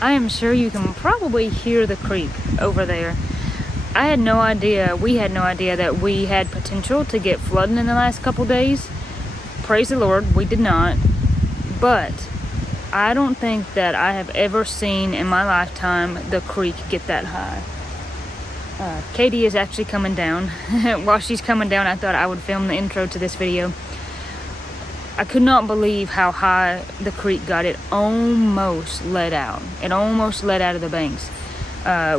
I am sure you can probably hear the creek over there. I had no idea, we had no idea that we had potential to get flooding in the last couple days. Praise the Lord, we did not. But I don't think that I have ever seen in my lifetime the creek get that high. Katie is actually coming down. While she's coming down, I thought I would film the intro to this video. I could not believe how high the creek got. It almost let out. It almost let out of the banks,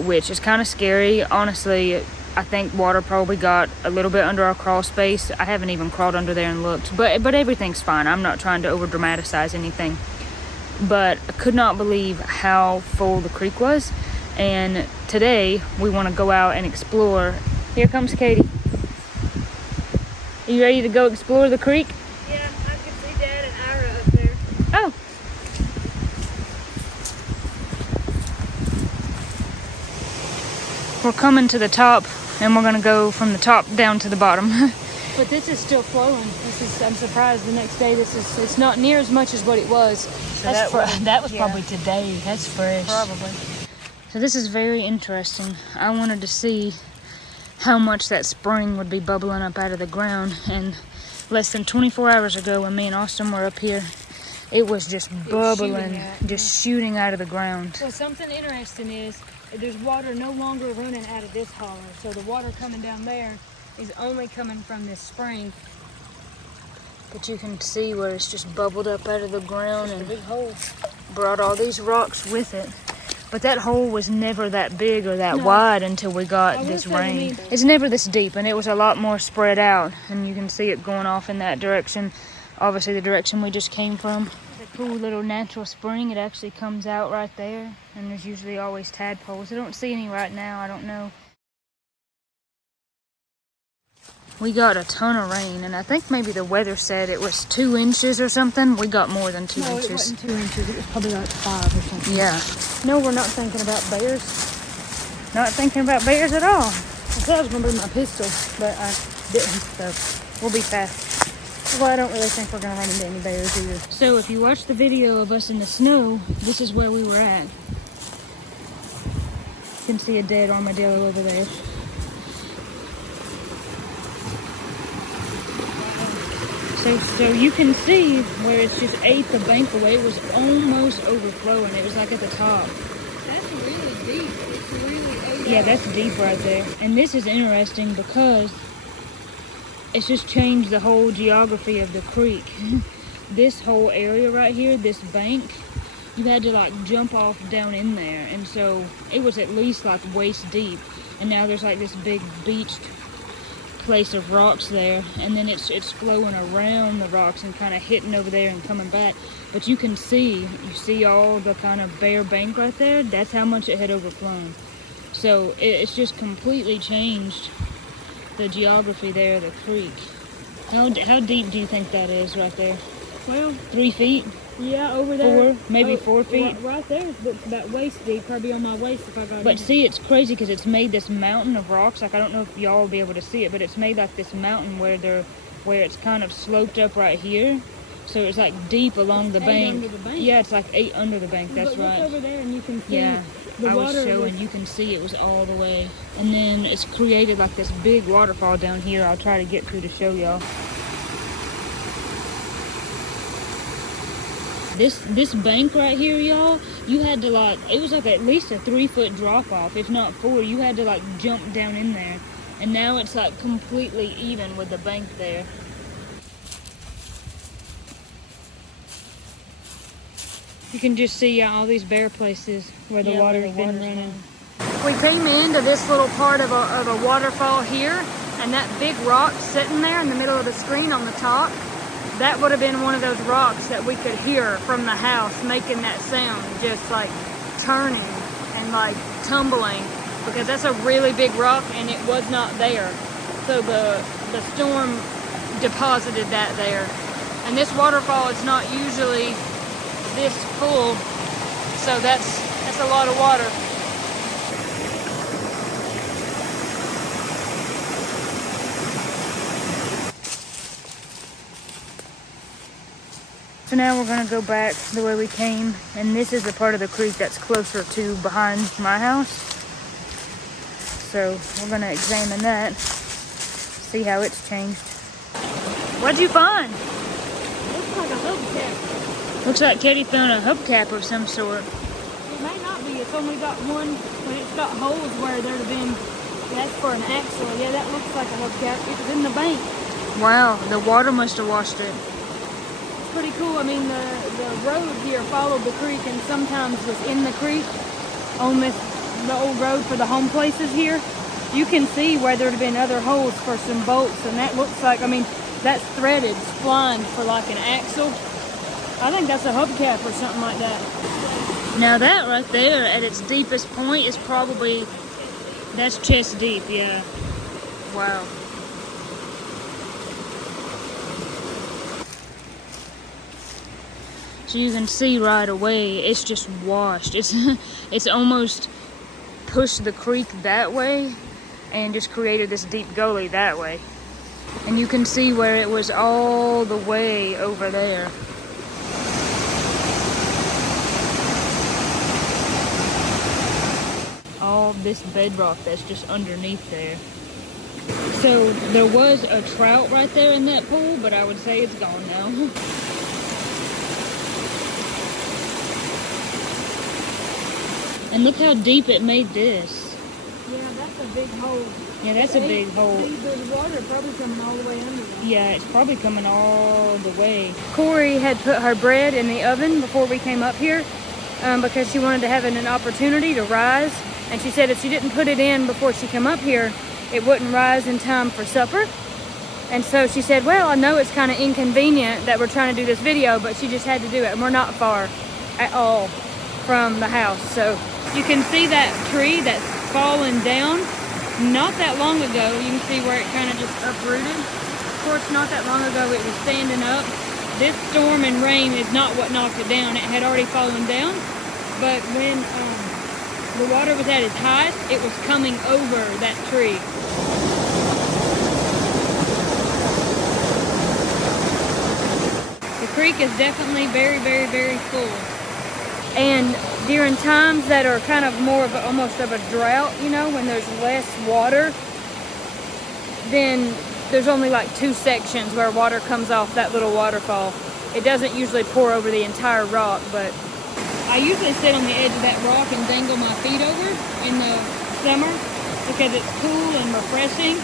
which is kind of scary. Honestly, I think water probably got a little bit under our crawl space. I haven't even crawled under there and looked, but everything's fine. I'm not trying to over dramatize anything. But I could not believe how full the creek was. And today we want to go out and explore. Here comes Katie. Are you ready to go explore the creek? Yeah, I can see Dad and Ira up there. Oh. We're coming to the top, and we're going to go from the top down to the bottom. But this is still flowing. I'm surprised the next day it's not near as much as what it was. So that was probably today. That's fresh. Probably. So this is very interesting. I wanted to see how much that spring would be bubbling up out of the ground, and less than 24 hours ago when me and Austin were up here, it was just bubbling, shooting out of the ground. Well, something interesting is there's water no longer running out of this hollow, so the water coming down there is only coming from this spring. But you can see where it's just bubbled up out of the ground and a big hole. Brought all these rocks with it. But that hole was never that big or that wide until we got this rain. It's never this deep, and it was a lot more spread out, and you can see it going off in that direction. Obviously the direction we just came from. It's a cool little natural spring. It actually comes out right there, and there's usually always tadpoles. I don't see any right now. I don't know. We got a ton of rain, and I think maybe the weather said it was 2 inches or something. We got more than 2 inches. No, it wasn't 2 inches. It was probably like 5 or something. Yeah. No, we're not thinking about bears. Not thinking about bears at all. I thought I was going to bring my pistol, but I didn't, so we'll be fast. Well, I don't really think we're going to run into any bears either. So if you watch the video of us in the snow, this is where we were at. You can see a dead armadillo over there. So you can see where it's just ate the bank away. It was almost overflowing. It was like at the top. That's really deep. It's really yeah, that's deep right there. And this is interesting because it's just changed the whole geography of the creek. This whole area right here, this bank, you had to like jump off down in there. And so it was at least like waist deep. And now there's like this big beached place of rocks there, and then it's flowing around the rocks and kind of hitting over there and coming back. But you see all the kind of bare bank right there. That's how much it had overflown. So it's just completely changed the geography there of the creek. How deep do you think that is right there? Well, 3 feet? Yeah, over there. 4, maybe 4 feet. Right there, that waist deep, probably on my waist if I got. But see, it's crazy because it's made this mountain of rocks. Like, I don't know if y'all will be able to see it, but it's made like this mountain where it's kind of sloped up right here. So it's like deep along the bank. Under the bank. Yeah, it's like 8 under the bank. That's right. Look over there and you can see. Yeah, I was showing. You can see it was all the way, and then it's created like this big waterfall down here. I'll try to get to show y'all. This bank right here, y'all, you had to it was like at least a 3-foot drop off, if not 4. You had to like jump down in there. And now it's like completely even with the bank there. You can just see all these bare places where the water's been running. We came into this little part of a waterfall here, and that big rock sitting there in the middle of the screen on the top, that would have been one of those rocks that we could hear from the house making that sound, just like turning and like tumbling, because that's a really big rock and it was not there. So the storm deposited that there. And this waterfall is not usually this full, so that's a lot of water. So So now we're gonna go back the way we came, and this is the part of the creek that's closer to behind my house. So we're gonna examine that, see how it's changed. What'd you find? Looks like a hubcap. Looks like Katie found a hubcap of some sort. It may not be. It's only got one, but it's got holes where there'd have been. That's for an axle. Yeah, that looks like a hubcap. It was in the bank. Wow, the water must have washed it. It's pretty cool. I mean, the road here followed the creek and sometimes was in the creek on the old road for the home places here. You can see where there'd have been other holes for some bolts, and that looks like, I mean, that's threaded, splined for like an axle. I think that's a hubcap or something like that. Now that right there at its deepest point is probably, that's chest deep, yeah. Wow. So you can see right away, it's just washed. It's almost pushed the creek that way and just created this deep gully that way. And you can see where it was all the way over there. All this bedrock that's just underneath there. So there was a trout right there in that pool, but I would say it's gone now. And look how deep it made this. Yeah, that's a big hole. Yeah, that's a big hole. There's water probably coming all the way under there. Yeah, it's probably coming all the way. Corey had put her bread in the oven before we came up here because she wanted to have an opportunity to rise. And she said if she didn't put it in before she came up here, it wouldn't rise in time for supper. And so she said, well, I know it's kind of inconvenient that we're trying to do this video, but she just had to do it. And we're not far at all from the house. So you can see that tree that's fallen down. Not that long ago, you can see where it kind of just uprooted. Of course, not that long ago, it was standing up. This storm and rain is not what knocked it down. It had already fallen down. But when the water was at its highest, it was coming over that tree. The creek is definitely very, very, very full. And during times that are kind of more of almost of a drought, you know, when there's less water, then there's only like 2 sections where water comes off that little waterfall. It doesn't usually pour over the entire rock, but I usually sit on the edge of that rock and dangle my feet over in the summer because it's cool and refreshing.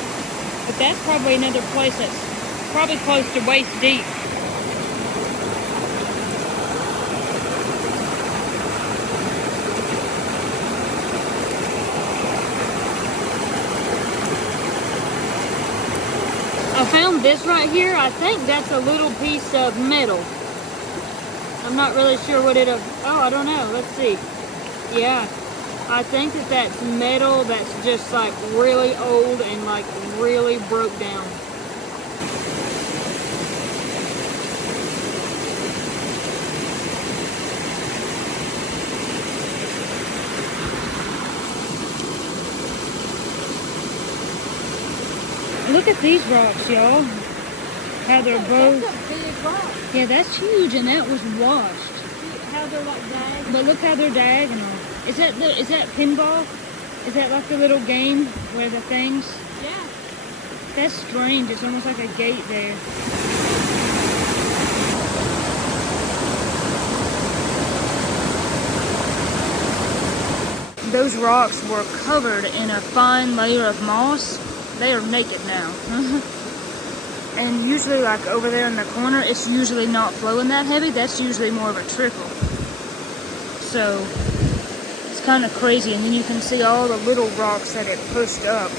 But that's probably another place that's probably close to waist deep. I found this right here. I think that's a little piece of metal. I'm not really sure what it'll... Oh, I don't know. Let's see. Yeah. I think that that's metal that's just like really old and like really broke down. Look at these rocks, y'all. How they're both... That's a big rock. Yeah, that's huge, and that was washed. How they're like diagonal. But look how they're diagonal. Is that pinball? Is that like the little game where the things? Yeah. That's strange. It's almost like a gate there. Those rocks were covered in a fine layer of moss. They are naked now. And usually like over there in the corner, it's usually not flowing that heavy. That's usually more of a trickle. So it's kind of crazy. And then you can see all the little rocks that it pushed up.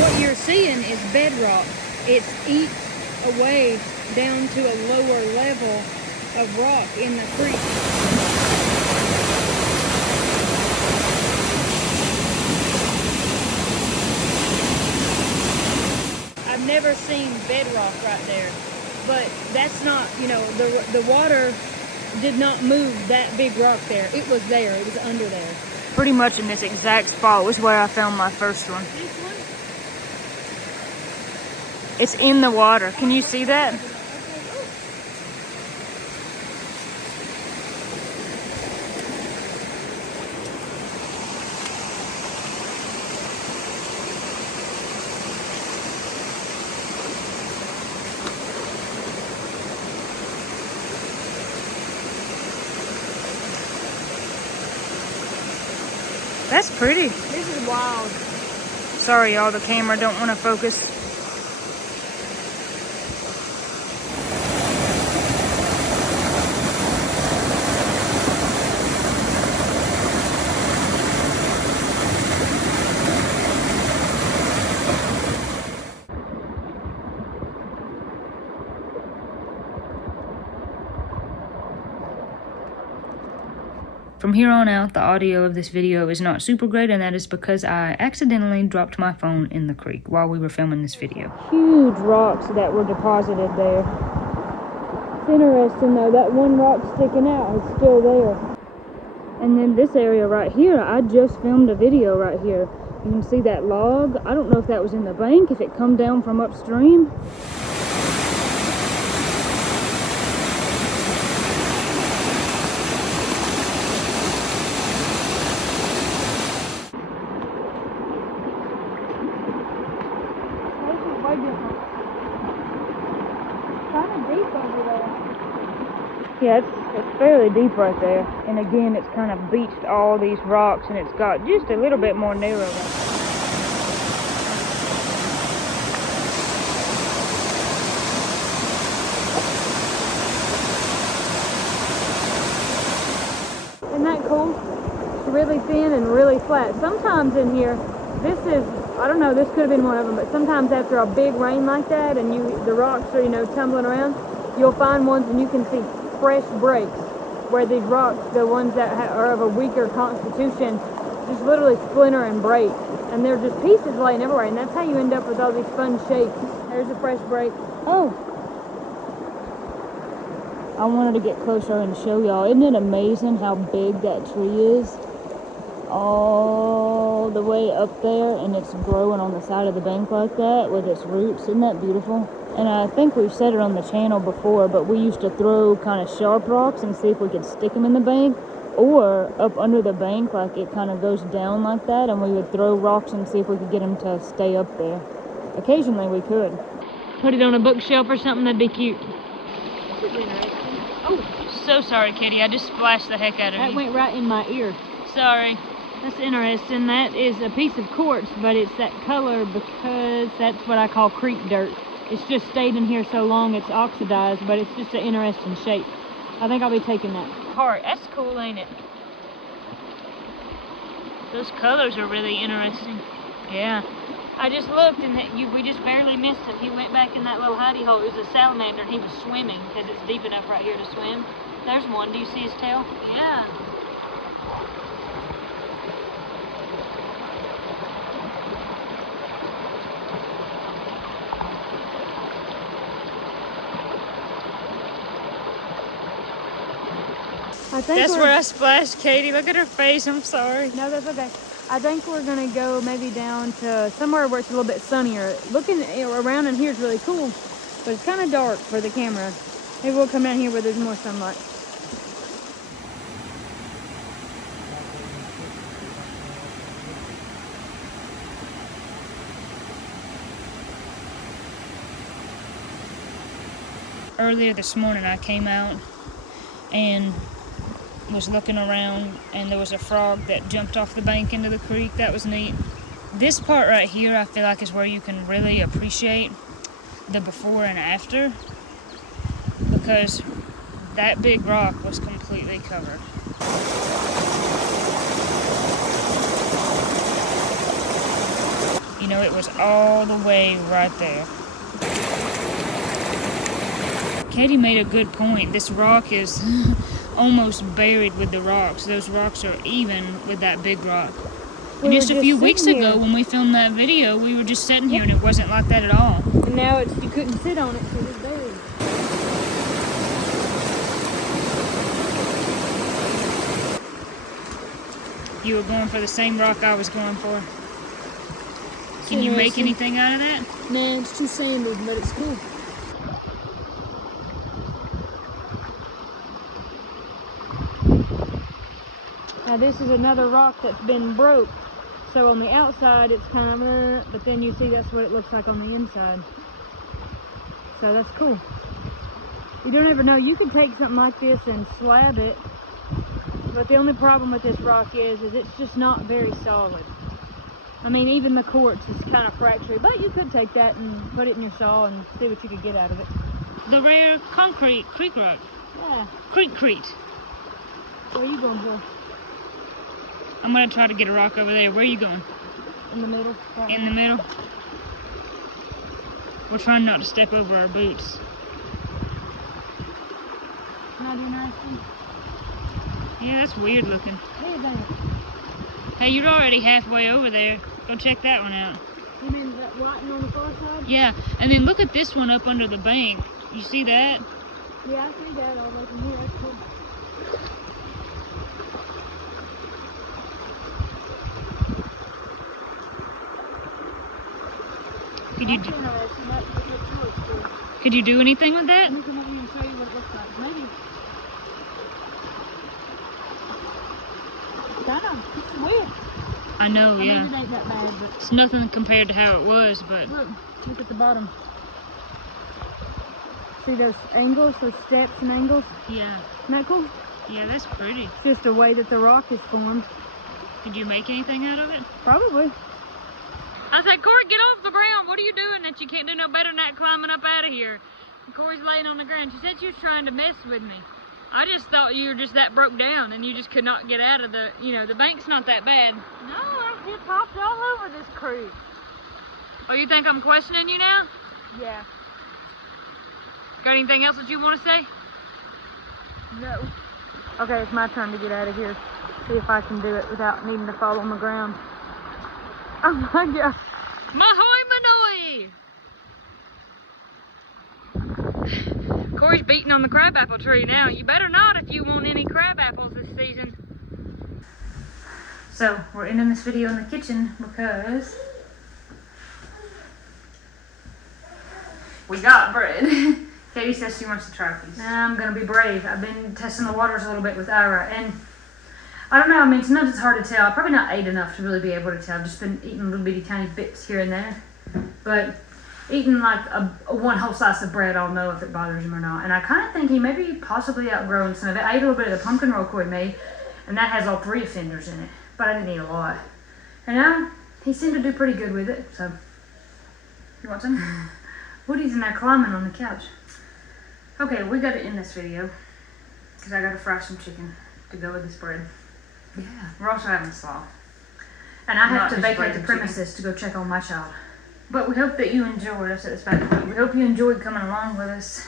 What you're seeing is bedrock. It's eats away down to a lower level of rock in the creek. I've never seen bedrock right there, but that's not, you know, the water did not move that big rock there. It was there. It was under there. Pretty much in this exact spot was where I found my first one. This one? It's in the water. Can you see that? That's pretty. This is wild. Sorry, y'all, the camera don't want to focus. From here on out, the audio of this video is not super great, and that is because I accidentally dropped my phone in the creek while we were filming this video. Huge rocks that were deposited there. It's interesting though, that one rock sticking out is still there. And then this area right here, I just filmed a video right here. You can see that log. I don't know if that was in the bank, if it come down from upstream. Yeah, it's fairly deep right there. And again, it's kind of beached all these rocks, and it's got just a little bit more narrow right there. Isn't that cool? It's really thin and really flat. Sometimes in here, this is, I don't know, this could have been one of them, but sometimes after a big rain like that and the rocks are, you know, tumbling around, you'll find ones and you can see fresh breaks where these rocks, the ones that are of a weaker constitution, just literally splinter and break. And they're just pieces laying everywhere, and that's how you end up with all these fun shapes. There's a fresh break. Oh! I wanted to get closer and show y'all. Isn't it amazing how big that tree is? All the way up there, and it's growing on the side of the bank like that with its roots. Isn't that beautiful? And I think we've said it on the channel before, but we used to throw kind of sharp rocks and see if we could stick them in the bank, or up under the bank, like it kind of goes down like that, and we would throw rocks and see if we could get them to stay up there. Occasionally we could. Put it on a bookshelf or something, that'd be cute. Oh, so sorry, Katie. I just splashed the heck out of you. That went right in my ear. Sorry. That's interesting. That is a piece of quartz, but it's that color because that's what I call creek dirt. It's just stayed in here so long it's oxidized, but it's just an interesting shape. I think I'll be taking that. Heart. That's cool, ain't it? Those colors are really interesting. Yeah. I just looked and we just barely missed him. He went back in that little hidey hole. It was a salamander and he was swimming because it's deep enough right here to swim. There's one. Do you see his tail? Yeah. That's where I splashed Katie. Look at her face. I'm sorry. No, that's okay. I think we're going to go maybe down to somewhere where it's a little bit sunnier. Looking around in here is really cool, but it's kind of dark for the camera. Maybe we'll come down here where there's more sunlight. Earlier this morning I came out and was looking around, and there was a frog that jumped off the bank into the creek. That was neat. This part right here I feel like is where you can really appreciate the before and after, because that big rock was completely covered. You know, it was all the way right there. Katie made a good point. This rock is almost buried with the rocks. Those rocks are even with that big rock. And just a few weeks ago when we filmed that video, we were just sitting here and it wasn't like that at all. And now you couldn't sit on it because it's buried. You were going for the same rock I was going for. Can you make anything out of that? Nah, it's too sandy, but it's cool. Now this is another rock that's been broke. So on the outside it's kind of, but then you see that's what it looks like on the inside. So that's cool. You don't ever know. You could take something like this and slab it, but the only problem with this rock is it's just not very solid. I mean, even the quartz is kind of fractured, but you could take that and put it in your saw and see what you could get out of it. The rare concrete creek rock. Yeah. Creek. Where are you going for? I'm gonna try to get a rock over there. Where are you going? In the middle. Right In the middle? We're trying not to step over our boots. Not interesting. Yeah, that's weird looking. Hey, dang it. Hey, you're already halfway over there. Go check that one out. You mean that white one on the far side? Yeah, and then look at this one up under the bank. You see that? Yeah, I see that all the way from here. That's cool. Could you do anything with that? Let me come over here and show you what it looks like. Maybe. It's weird. I know, I mean, yeah. it ain't that bad, but It's nothing compared to how it was, but look at the bottom. See those angles, those steps and angles? yeah. Isn't that cool? Yeah, that's pretty. It's just a way that the rock is formed. Did you make anything out of it? Probably. I said, Corey, get off the ground. What are you doing that you can't do no better than that climbing up out of here? And Corey's laying on the ground. She said she was trying to mess with me. I just thought you were just that broke down and you just could not get out of the, the bank's not that bad. No, I hip hopped all over this creek. Oh, you think I'm questioning you now? Yeah. Got anything else that you want to say? No. Okay, it's my turn to get out of here. See if I can do it without needing to fall on the ground. Oh my God. Mahoy Manoy! Corey's beating on the crabapple tree now. You better not if you want any crab apples this season. So, we're ending this video in the kitchen because we got bread. Katie says she wants to try these. I'm gonna be brave. I've been testing the waters a little bit with Ira, and I don't know, I mean, sometimes it's hard to tell. I've probably not ate enough to really be able to tell. I've just been eating little bitty tiny bits here and there. But eating like one whole slice of bread, I'll know if it bothers him or not. And I kind of think he may be possibly outgrowing some of it. I ate a little bit of the pumpkin roll Corey made, and that has all 3 offenders in it. But I didn't eat a lot. And now, he seemed to do pretty good with it, so. You want some? Woody's in there climbing on the couch. Okay, we gotta end this video, because I gotta fry some chicken to go with this bread. Yeah, we're also having slaw. And I have to vacate the premises to go check on my child. But we hope that you enjoyed us at this back. We hope you enjoyed coming along with us.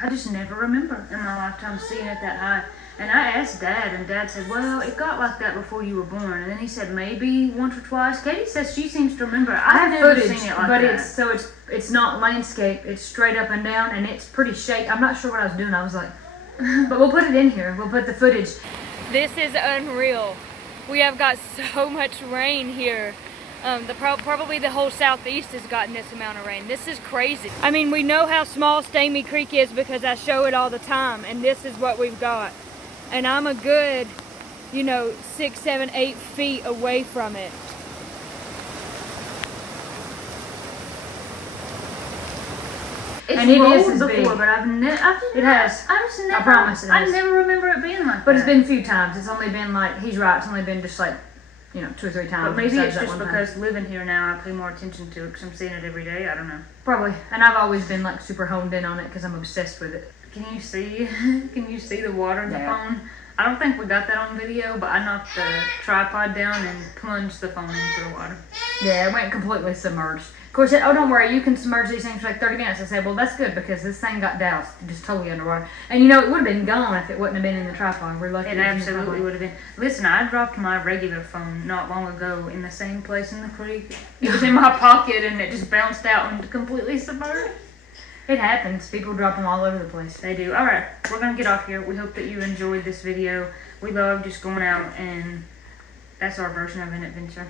I just never remember in my lifetime seeing it that high. And I asked Dad, and Dad said, well, it got like that before you were born. And then he said maybe once or twice. Katie says she seems to remember. I have never footage, seen it like but that. It's not landscape. It's straight up and down, and it's pretty shaky. I'm not sure what I was doing. I was like, but we'll put it in here. We'll put the footage. This is unreal. We have got so much rain here. Probably the whole southeast has gotten this amount of rain. This is crazy. I mean, we know how small Stamey Creek is because I show it all the time, and this is what we've got. And I'm a good, 6, 7, 8 feet away from it. It's and it is rolled before, but it has. I promise it has. I never remember it being like But that. it's been a few times. It's only been like, he's right, it's only been just like, 2 or 3 times. But maybe it's just because living here now, I pay more attention to it because I'm seeing it every day. I don't know. Probably. And I've always been like super honed in on it because I'm obsessed with it. Can you see? Can you see the water in the phone? I don't think we got that on video, but I knocked the tripod down and plunged the phone into the water. Yeah, it went completely submerged. Of course, oh, don't worry, you can submerge these things for like 30 minutes. I said, well, that's good because this thing got doused, just totally underwater. And it would have been gone if it wouldn't have been in the tripod. We're lucky. It absolutely would have been. Listen, I dropped my regular phone not long ago in the same place in the creek. It was in my pocket and it just bounced out and completely submerged. It happens. People drop them all over the place. They do. All right, we're going to get off here. We hope that you enjoyed this video. We love just going out, and that's our version of an adventure.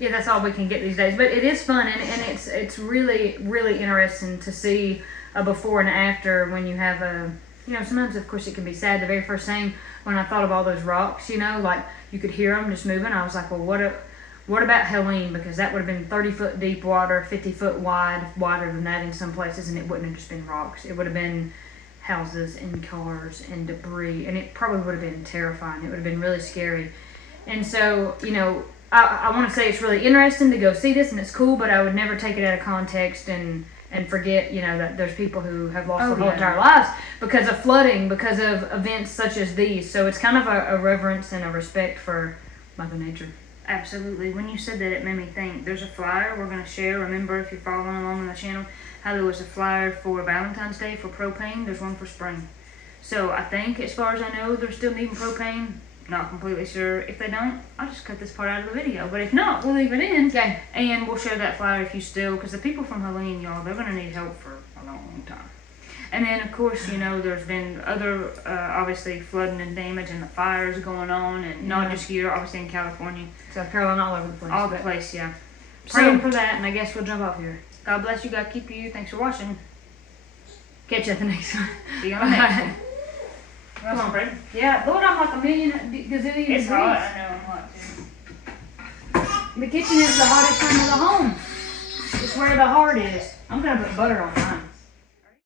Yeah, that's all we can get these days. But it is fun, and it's really, really interesting to see a before and after when you have a, you know, sometimes, of course, it can be sad. The very first thing when I thought of all those rocks, you know, like you could hear them just moving, I was like, well, what about Helene? Because that would have been 30-foot deep water, 50-foot wide, wider than that in some places, and it wouldn't have just been rocks. It would have been houses and cars and debris, and it probably would have been terrifying. It would have been really scary. And so, you know, I want to say it's really interesting to go see this, and it's cool, but I would never take it out of context and forget, you know, that there's people who have lost their whole entire lives because of flooding, because of events such as these. So it's kind of a reverence and a respect for Mother Nature. Absolutely. When you said that, it made me think. There's a flyer we're going to share. Remember, if you're following along on the channel, how there was a flyer for Valentine's Day for propane. There's one for spring. So I think, as far as I know, they're still needing propane. Not completely sure. If they don't, I'll just cut this part out of the video. But if not, we'll leave it in. Okay. And we'll share that flyer if you still, because the people from Helene, y'all, they're going to need help for a long, long time. And then, of course, you know, there's been other, obviously, flooding and damage and the fires going on, and not just here, obviously in California. South Carolina, all over the place. All the place, yeah. Praying for that, and I guess we'll jump off here. God bless you, God keep you. Thanks for watching. Catch you at the next one. See you on the next one. Come on, Brady. Yeah, Lord, I'm like a million gazillion degrees. It's hot, I know, I'm hot too. The kitchen is the hottest room of the home. It's where the heart is. I'm gonna put butter on mine.